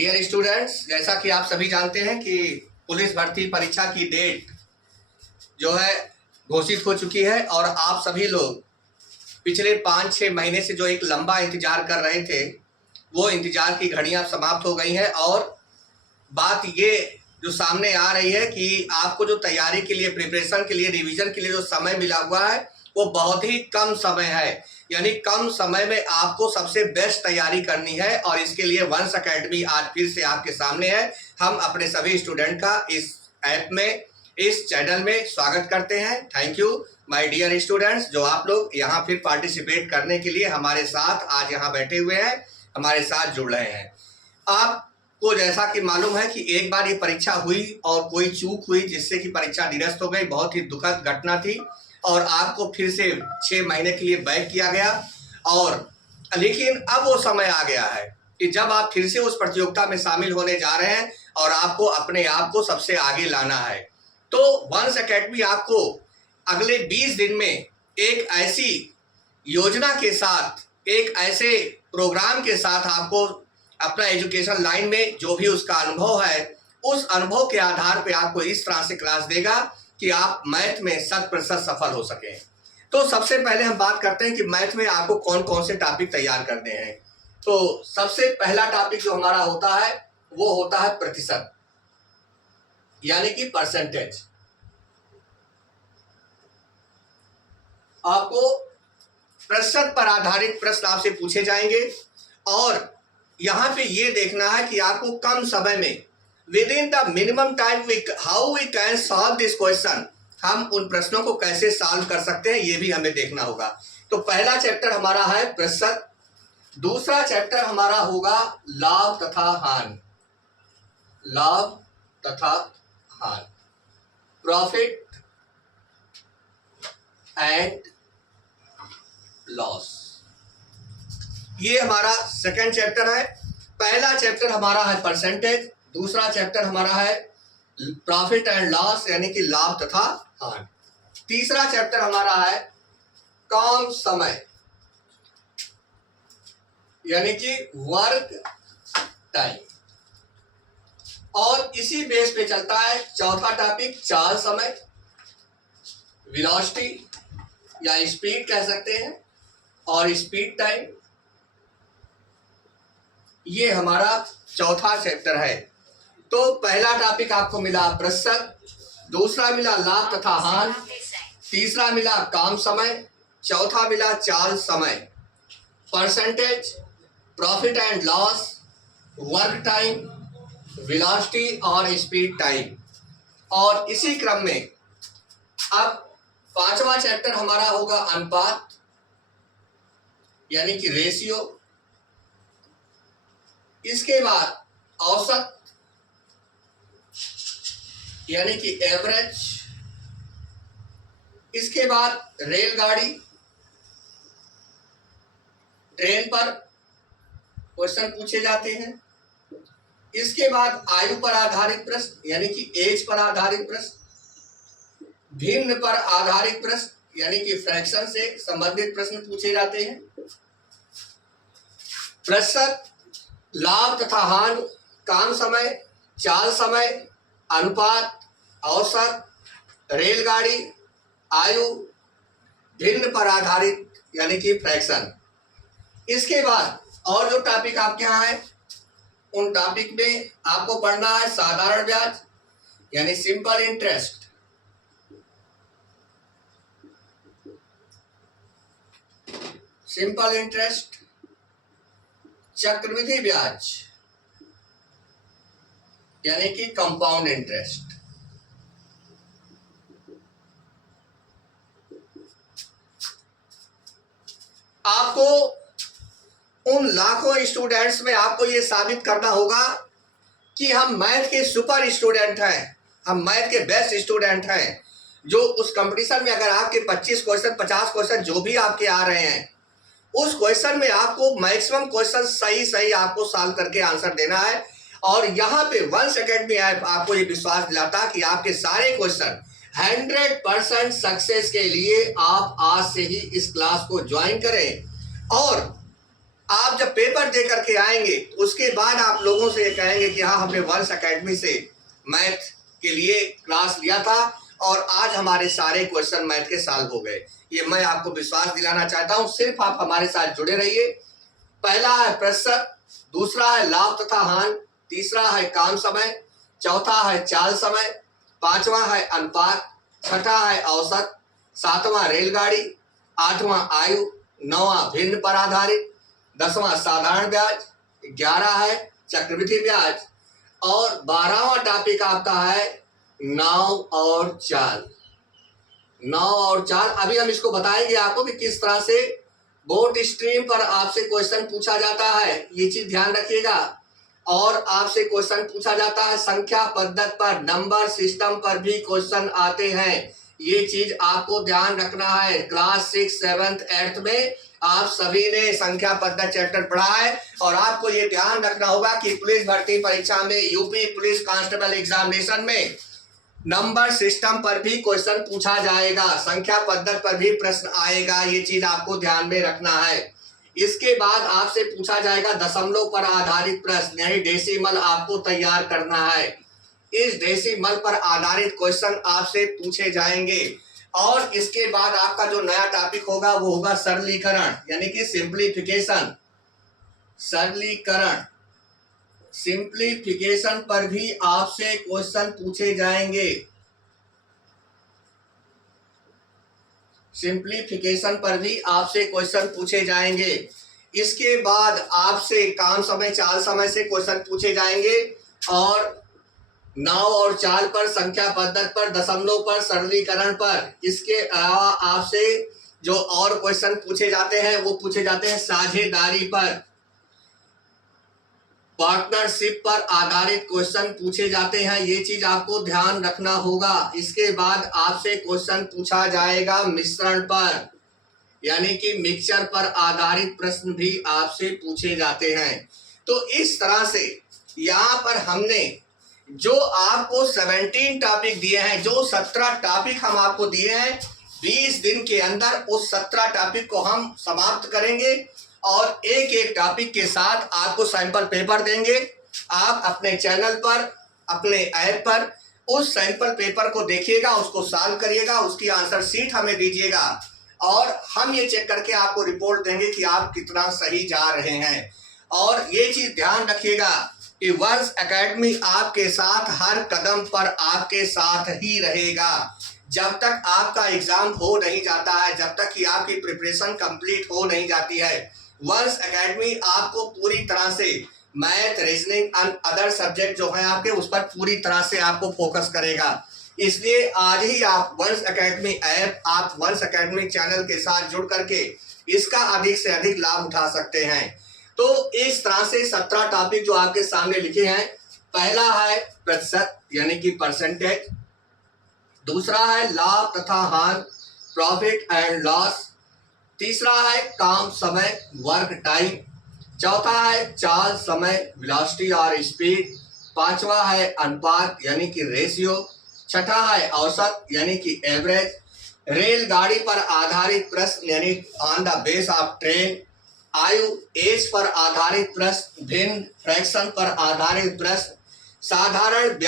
Dear students, जैसा कि आप सभी जानते हैं कि पुलिस भर्ती परीक्षा की डेट जो है घोषित हो चुकी है और आप सभी लोग पिछले 5-6 महीने से जो एक लंबा इंतजार कर रहे थे वो इंतजार की घड़ियां समाप्त हो गई हैं। और बात ये जो सामने आ रही है कि आपको जो तैयारी के लिए, प्रिपरेशन के लिए, रिवीजन के लिए जो समय मिला हुआ है वो बहुत ही कम समय है। यानी कम समय में आपको सबसे बेस्ट तैयारी करनी है और इसके लिए वंश एकेडमी आज फिर से आपके सामने है। हम अपने सभी स्टूडेंट का इस ऐप में, इस चैनल में स्वागत करते हैं। Thank you my dear students, जो आप लोग यहाँ फिर पार्टिसिपेट करने के लिए हमारे साथ आज यहाँ बैठे हुए हैं, हमारे साथ जुड़ रहे हैं। आपको जैसा कि मालूम है कि एक बार ये परीक्षा हुई और कोई चूक हुई जिससे कि परीक्षा निरस्त हो गई, बहुत ही दुखद घटना थी और आपको फिर से 6 महीने के लिए बैक किया गया। और लेकिन अब वो समय आ गया है कि जब आप फिर से उस प्रतियोगिता में शामिल होने जा रहे हैं और आपको अपने आप को सबसे आगे लाना है। तो वंश एकेडमी आपको अगले 20 दिन में एक ऐसी योजना के साथ, एक ऐसे प्रोग्राम के साथ आपको अपना एजुकेशन लाइन में जो भी उसका अनुभव है, उस अनुभव के आधार पे आपको इस तरह से क्लास देगा कि आप मैथ में 100% सफल हो सकें। तो सबसे पहले हम बात करते हैं कि मैथ में आपको कौन कौन से टॉपिक तैयार करने हैं। तो सबसे पहला टॉपिक जो हमारा होता है वो होता है प्रतिशत, यानी कि परसेंटेज। आपको प्रतिशत पर आधारित प्रश्न आपसे पूछे जाएंगे और यहां पे ये देखना है कि आपको कम समय में within the minimum time how we can solve this question, हम उन प्रश्नों को कैसे सॉल्व कर सकते हैं ये भी हमें देखना होगा। तो पहला चैप्टर हमारा है प्रतिशत, दूसरा चैप्टर हमारा होगा लाभ तथा हानि, लाभ तथा हानि, प्रॉफिट एंड लॉस, ये हमारा सेकंड चैप्टर है। पहला चैप्टर हमारा है परसेंटेज, दूसरा चैप्टर हमारा है प्रॉफिट एंड लॉस यानी कि लाभ तथा हानि, तीसरा चैप्टर हमारा है कम समय यानी कि वर्क टाइम, और इसी बेस पे चलता है चौथा टॉपिक चाल समय, वेलोसिटी या स्पीड कह सकते हैं, और स्पीड टाइम। ये हमारा चौथा चैप्टर है। तो पहला टॉपिक आपको मिला प्रतिशत, दूसरा मिला लाभ तथा हानि, तीसरा मिला काम समय, चौथा मिला चाल समय, percentage, profit and loss, work time, velocity और स्पीड टाइम। और इसी क्रम में अब पांचवा चैप्टर हमारा होगा अनुपात यानी कि रेशियो, इसके बाद औसत यानी कि एवरेज, इसके बाद रेलगाड़ी, ट्रेन पर क्वेश्चन पूछे जाते हैं, इसके बाद आयु पर आधारित प्रश्न यानी कि एज पर आधारित प्रश्न, भिन्न पर आधारित प्रश्न यानी कि फ्रैक्शन से संबंधित प्रश्न पूछे जाते हैं, प्रतिशत, लाभ तथा हानि, काम समय, चाल समय, अनुपात, औसत, रेलगाड़ी, आयु, भिन्न पर आधारित यानी कि फ्रैक्शन। इसके बाद और जो टॉपिक आपके यहाँ है उन टॉपिक में आपको पढ़ना है साधारण ब्याज यानी सिंपल इंटरेस्ट, सिंपल इंटरेस्ट, चक्रवृद्धि ब्याज यानी कि कंपाउंड इंटरेस्ट। आपको उन लाखों स्टूडेंट्स में आपको ये साबित करना होगा कि हम मैथ के सुपर स्टूडेंट हैं, हम मैथ के बेस्ट स्टूडेंट हैं, जो उस कंपटीशन में अगर आपके 25 क्वेश्चन, 50 क्वेश्चन जो भी आपके आ रहे हैं उस क्वेश्चन में आपको मैक्सिमम क्वेश्चन सही आपको सॉल्व करके आंसर देना है। और यहाँ पे वंश एकेडमी ऐप आपको ये विश्वास दिलाता कि आपके सारे क्वेश्चन 100% सक्सेस के लिए आप आज से ही इस क्लास को ज्वाइन करें और आप जब पेपर दे करके आएंगे उसके बाद आप लोगों से ये कहेंगे कि हाँ, हमने वंश एकेडमी से मैथ के लिए क्लास लिया था और आज हमारे सारे क्वेश्चन मैथ के सॉल्व हो गए। ये मैं आपको विश्वास दिलाना चाहता हूँ। सिर्फ आप हमारे साथ जुड़े रहिए। पहला है प्रतिशत, दूसरा है लाभ तथा हानि, तीसरा है काम समय, चौथा है चाल समय, पांचवा है अनुपात, छठा है औसत, सातवां रेलगाड़ी, आठवां आयु, नौवां भिन्न पर आधारित, 10वां साधारण ब्याज, 11 है चक्रवृद्धि ब्याज और 12वां टॉपिक आपका है नाव और चाल। नाव और चाल अभी हम इसको बताएंगे आपको कि किस तरह से बोट स्ट्रीम पर आपसे क्वेश्चन पूछा जाता है, ये चीज ध्यान रखिएगा। और आपसे क्वेश्चन पूछा जाता है संख्या पद्धति पर, नंबर सिस्टम पर भी क्वेश्चन आते हैं, ये चीज आपको ध्यान रखना है। क्लास 6, 7, 8 में आप सभी ने संख्या पद्धति चैप्टर पढ़ा है और आपको ये ध्यान रखना होगा कि पुलिस भर्ती परीक्षा में, यूपी पुलिस कांस्टेबल एग्जामिनेशन में नंबर सिस्टम पर भी क्वेश्चन पूछा जाएगा, संख्या पद्धति पर भी प्रश्न आएगा, ये चीज आपको ध्यान में रखना है। इसके बाद आपसे पूछा जाएगा दशमलव पर आधारित प्रश्न, यानी डेसिमल आपको तैयार करना है। इस डेसिमल पर आधारित क्वेश्चन आपसे पूछे जाएंगे। और इसके बाद आपका जो नया टॉपिक होगा वो होगा सरलीकरण, यानी कि सिंप्लीफिकेशन। सरलीकरण, सिंप्लीफिकेशन पर भी आपसे क्वेश्चन पूछे जाएंगे। सिंप्लीफिकेशन पर भी आपसे क्वेश्चन पूछे जाएंगे। इसके बाद आपसे काम समय, चाल समय से क्वेश्चन पूछे जाएंगे और नाव और चाल पर, संख्या पद्धति पर, दशमलव पर, सरलीकरण पर। इसके अलावा आपसे जो और क्वेश्चन पूछे जाते हैं वो पूछे जाते हैं साझेदारी पर, पार्टनरशिप पर आधारित क्वेश्चन पूछे जाते हैं, ये चीज आपको ध्यान रखना होगा। इसके बाद आपसे क्वेश्चन पूछा जाएगा मिश्रण पर, यानी कि मिक्सचर पर आधारित प्रश्न भी आपसे पूछे जाते हैं। तो इस तरह से यहाँ पर हमने जो आपको 17 टॉपिक दिए हैं, जो 17 टॉपिक हम आपको दिए हैं, 20 दिन के अंदर उस 17 टॉपिक को हम समाप्त करेंगे और एक एक टॉपिक के साथ आपको सैंपल पेपर देंगे। आप अपने चैनल पर, अपने ऐप पर उस सैंपल पेपर को देखिएगा, उसको सॉल्व करिएगा, उसकी आंसर शीट हमें दीजिएगा और हम ये चेक करके आपको रिपोर्ट देंगे कि आप कितना सही जा रहे हैं। और ये चीज ध्यान रखिएगा कि वंश एकेडमी आपके साथ हर कदम पर आपके साथ ही रहेगा। जब तक आपका एग्जाम हो नहीं जाता है, जब तक कि आपकी प्रिपरेशन कंप्लीट हो नहीं जाती है, वंश एकेडमी आपको पूरी तरह से math, reasoning and other subject जो है आपके, उस पर पूरी तरह से आपको फोकस करेगा। इसलिए आज ही आप वंश एकेडमी ऐप, आप वंश एकेडमी चैनल के साथ जुड़ करके इसका अधिक से अधिक लाभ उठा सकते हैं। तो इस तरह से 17 टॉपिक जो आपके सामने लिखे हैं, पहला है प्रतिशत यानी कि परसेंटेज, दूसरा है लाभ तथा हानि, प्रॉफिट एंड लॉस, तीसरा है काम समय, वर्क टाइम, चौथा है चाल समय, वेलोसिटी और स्पीड, पांचवा है अनुपात यानी कि रेशियो, छठा है औसत यानी कि एवरेज, रेलगाड़ी पर आधारित प्रश्न यानी on the base of train, आयु एज पर आधारित प्रश्न, भिन्न फ्रैक्शन पर आधारित प्रश्न, साधारण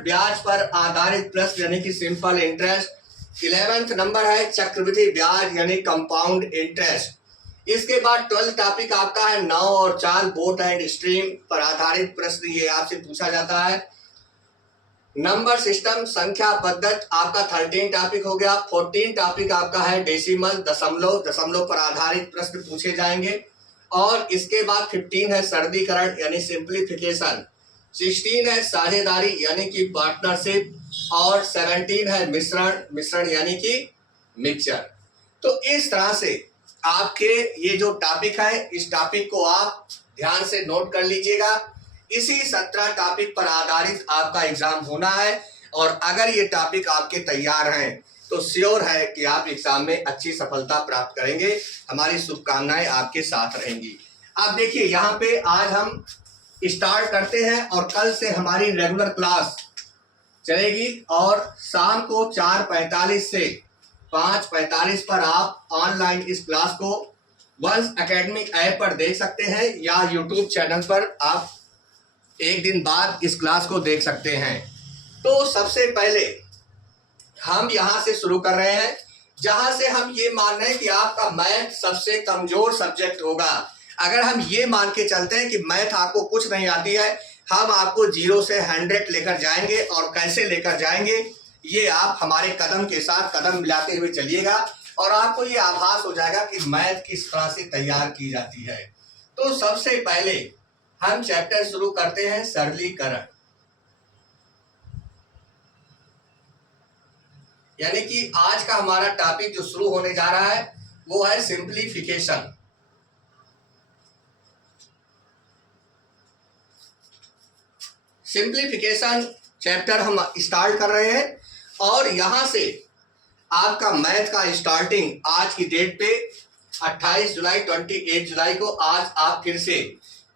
ब्याज पर आधारित प्रश्न यानी कि सिंपल इंटरेस्ट, 11th नंबर है चक्रवृद्धि ब्याज यानी कंपाउंड इंटरेस्ट। इसके बाद 12th टॉपिक आपका है नाव और चाल, बोट एंड स्ट्रीम पर आधारित प्रश्न, ये आपसे पूछा जाता है। नंबर सिस्टम, संख्या पद्धति आपका 13 टॉपिक हो गया। 14 टॉपिक आपका है डेसिमल, दशमलव पर आधारित प्रश्न पूछे जाएंगे। और इसके बाद 15 है सरलीकरण यानी सिंप्लीफिकेशन, 16 है साझेदारी यानी कि पार्टनरशिप और 17 है मिश्रण यानी कि मिक्सचर। तो इस तरह से आपके ये जो टॉपिक है, इस टॉपिक को आप ध्यान से नोट कर लीजिएगा। इसी 17 टॉपिक पर आधारित आपका एग्जाम होना है और अगर ये टॉपिक आपके तैयार हैं तो श्योर है कि आप एग्जाम में अच्छी सफलता प्राप्त करेंगे। हमारी शुभकामनाएं आपके साथ रहेंगी। अब देखिए यहाँ पे आज हम स्टार्ट करते हैं और कल से हमारी रेगुलर क्लास चलेगी और शाम को 4:45 से 5:45 पर आप ऑनलाइन इस क्लास को वंश एकेडमिक ऐप पर देख सकते हैं या यूट्यूब चैनल पर आप एक दिन बाद इस क्लास को देख सकते हैं। तो सबसे पहले हम यहाँ से शुरू कर रहे हैं, जहाँ से हम ये मान रहे हैं कि आपका मैथ सबसे कमजोर सब्जेक्ट होगा। अगर हम ये मान के चलते हैं कि मैथ आपको कुछ नहीं आती है, हम आपको 0 से 100 लेकर जाएंगे, और कैसे लेकर जाएंगे ये आप हमारे कदम के साथ कदम मिलाते हुए चलिएगा, और आपको ये आभास हो जाएगा कि मैथ किस तरह से तैयार की जाती है। तो सबसे पहले हम चैप्टर शुरू करते हैं सरलीकरण, यानी कि आज का हमारा टॉपिक जो शुरू होने जा रहा है वो है सिंप्लीफिकेशन। सिंप्लीफिकेशन चैप्टर हम स्टार्ट कर रहे हैं, और यहां से आपका मैथ का स्टार्टिंग आज की डेट पे 28 जुलाई 28 जुलाई को आज आप फिर से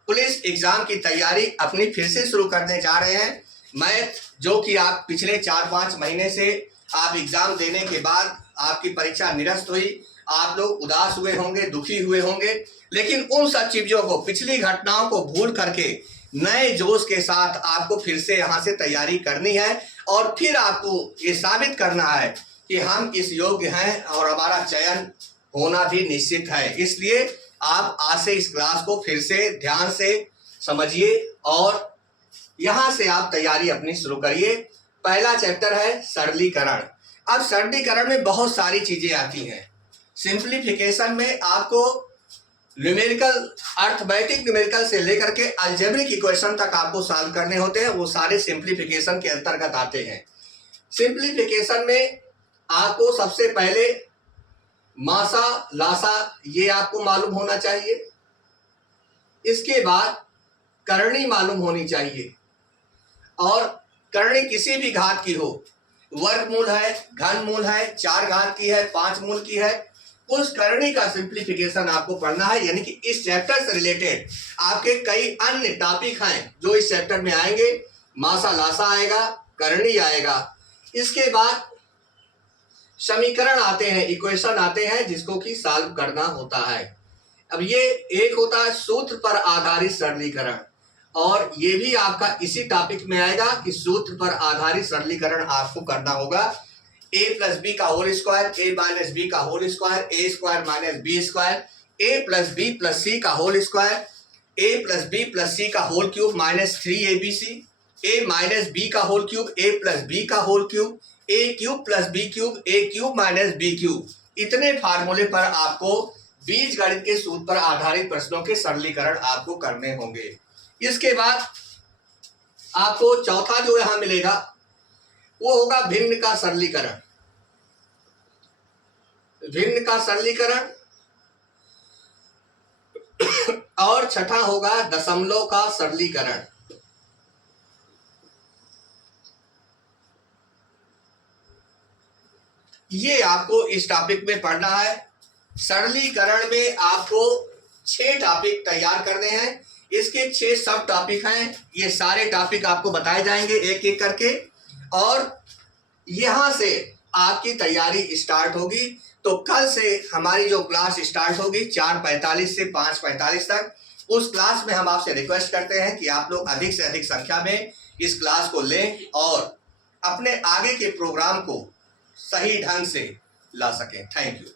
पुलिस एग्जाम की तैयारी अपनी फिर से शुरू करने जा रहे हैं। मैथ जो कि आप पिछले 4-5 महीने से आप एग्जाम देने के बाद आपकी परीक्षा निरस्त हुई, आप लोग उदास हुए होंगे, दुखी हुए होंगे, लेकिन उन सब चीजों को, पिछली घटनाओं को भूल करके नए जोश के साथ आपको फिर से यहाँ से तैयारी करनी है, और फिर आपको ये साबित करना है कि हम इस योग्य हैं और हमारा चयन होना भी निश्चित है। इसलिए आप आज से इस क्लास को फिर से ध्यान से समझिए और यहाँ से आप तैयारी अपनी शुरू करिए। पहला चैप्टर है सरलीकरण। अब सरलीकरण में बहुत सारी चीजें आती हैं। सिंप्लीफिकेशन में आपको न्यूमेरिकल, अर्थमेटिक न्यूमेरिकल से लेकर के अलजेब्रिक इक्वेशन तक आपको सॉल्व करने होते हैं, वो सारे सिंप्लीफिकेशन के अंतर्गत आते हैं। सिंप्लीफिकेशन में आपको सबसे पहले मासा लासा ये आपको मालूम होना चाहिए, इसके बाद करणी मालूम होनी चाहिए, और करणी किसी भी घात की हो, वर्गमूल है, घनमूल है, 4 घात की है, 5 मूल की है, उस करणी का सिंप्लीफिकेशन आपको पढ़ना है। यानी कि इस चैप्टर से रिलेटेड आपके कई अन्य टॉपिक हैं जो इस चैप्टर में आएंगे। मासा लासा आएगा, करणी आएगा, इसके बाद समीकरण आते हैं, इक्वेशन आते हैं जिसको कि सॉल्व करना होता है। अब ये एक होता है सूत्र पर आधारित सरलीकरण, और ये भी आपका इसी टॉपिक में आएगा कि सूत्र पर आधारित सरलीकरण आपको करना होगा। a प्लस बी का whole square, a minus B का whole square, a square minus B square, a plus B plus C का whole square, a plus B plus C का whole cube minus 3abc, a minus B का whole cube, a plus B का whole cube, a cube plus B cube, a cube minus B cube. इतने फार्मूले पर आपको बीजगणित के सूत्र पर आधारित प्रश्नों के सरलीकरण आपको करने होंगे। इसके बाद आपको चौथा जो यहां मिलेगा वो होगा भिन्न का सरलीकरण। भिन्न का सरलीकरण, और छठा होगा दशमलव का सरलीकरण। ये आपको इस टॉपिक में पढ़ना है। सरलीकरण में आपको 6 टॉपिक तैयार करने हैं। इसके 6 सब टॉपिक हैं, ये सारे टॉपिक आपको बताए जाएंगे एक एक करके, और यहां से आपकी तैयारी स्टार्ट होगी। तो कल से हमारी जो क्लास स्टार्ट होगी 4:45 से 5:45 तक, उस क्लास में हम आपसे रिक्वेस्ट करते हैं कि आप लोग अधिक से अधिक संख्या में इस क्लास को लें और अपने आगे के प्रोग्राम को सही ढंग से ला सकें। Thank you.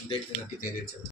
देख लेना कितनी देर चल